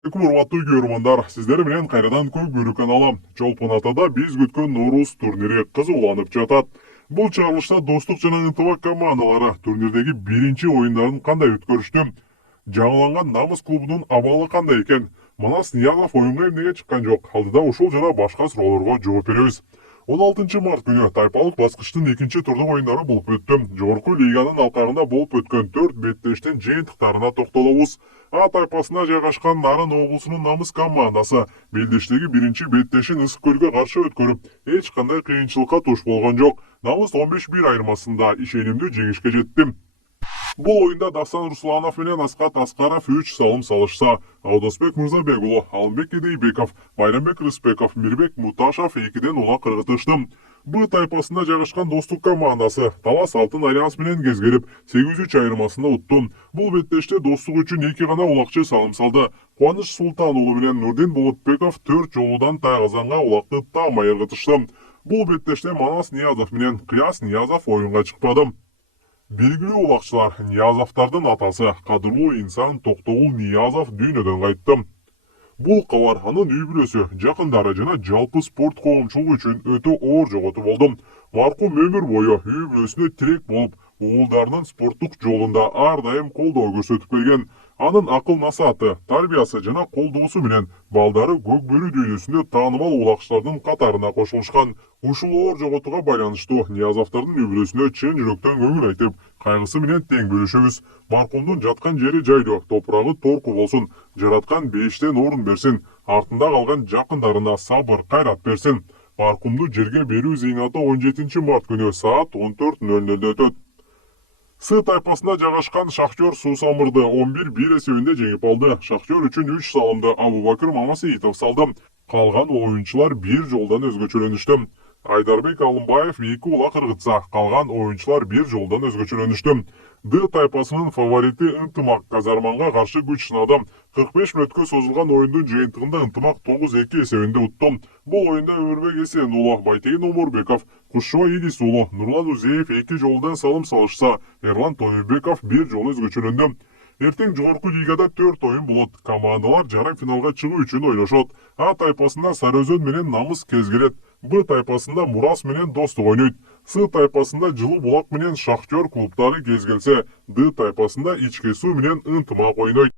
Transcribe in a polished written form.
Урматтуу көрөрмандар, сиздер менен кайрадан көк бөрү каналы Чолпон Атада биз күткөн Нооруз турнири кызууланып жатат. Бул чыгарылышта достук жана ынтымак командалары турнирдеги биринчи оюндарын кандай өткөрүштү? Жаңыланган Намыс клубунун абалы кандай экен? Манас Ниязов оюнга эмнеге чыккан жок? Алдыда ушул жана башка суроолорго жооп беребиз. 16 март күнү тайпалык баскычтын экинчи турдук оюндары болуп өттү. Жогорку лиганын алкагында болуп өткөн 4 беттештин жыйынтыктарына токтолобуз. А тайпасына жайгашкан Нарын облусунун Намыс командасы белдештеги биринчи беттешин Ысык көлгө каршы өткөрүп, эч кандай кыйынчылыкка туш болгон жок. Намыс 15-1 айырмасында ишенимдүү жеңишке жетти. Бул оюнда Дастан Русланов менен Аскат Аскаров 3 салым салышса, Аудосбек Мырзабекулу, Алымбек Кедейбеков, Байрамбек Рыспеков, Мирбек Муташев 2ден ула кыргытышты. Б тайпасында жайгашкан достук командасы Талас Алтын Альянс менен кезгерип 8-3 айырмасында утту. Бул беттеште достук үчүн 2 гана улакчы салым салды. Кубаныч Султан уулу менен Нурдин Болотбеков 4 жолудан тайгазанга улакты таамай ыргытышты. Бул беттеште Манас Ниязов менен Кыяс Ниязов оюнга чыкпады. Белгилүү улакчылар Ниязовдардын атасы кадырлуу инсан Токтогул Ниязов дүйнөдөн кайтты. Бул кабар анын үй бүлөсү, жакындары жана жалпы спорт коомчулугу үчүн өтө оор жоготуу болду. Маркум өмүр бою үй бүлөсүнө тирек болуп, уулдарынын спорттук жолунда ар дайым колдоо көрсөтүп келген. Анын акыл насааты, тарбиясы жана колдоосу менен балдары көк бөрү дүйнөсүндө таанымал улакчылардын катарына кошулушкан. Ушул оор жоготууга байланыштуу Ниязовдардын үй бүлөсүнө чын жүрөктөн көңүл айтып, кайгысы менен тең бөлүшөбүз. Маркумдун жаткан жери жайлуу, топурагы торку болсун, жараткан бейиштен орун берсин, артында калган жакындарына сабыр, кайрат берсин. Маркумду жерге берүү зыйнаты 17 март күнү саат 14:00 өтөт. С тайпасында жайгашкан Шахтер Суусамырды 11-1 эсебинде жеңип алды. Шахтер үчүн 3 салымды Абубакыр Мамасеитов салды. Калган оюнчулар бир жолдан өзгөчөлөнүштү. Айдарбек Алымбаев 2 ула кыргытса, калган оюнчулар бир жолдан өзгөчөлөнүштү. Д тайпасынын фаворити Ынтымак Казарманга каршы күч сынады. 45 мүнөткө созулган оюндун жыйынтыгында Ынтымак 9-2 эсебинде утту. Бул оюнда Өмүрбек Эсен уулу, Байтеген Омурбеков, Кушуа Идис уулу, Нурлан Узеев 2 жолдан салым салышса, Эрлан Тойбеков бир жолу өзгөчөлөндү. Эртең жогорку лигада 4 оюн болот. Командалар жарым финалга чыгуу үчүн ойлошот. А тайпасында Сарыөзөн менен Намыс кезгелет. Б тайпасында Мурас менен Достук ойнойт. С тайпасында Жылуу Булак менен Шахтер клубтары кезгелсе, Д тайпасында Ички Суу менен Ынтымак ойнойт.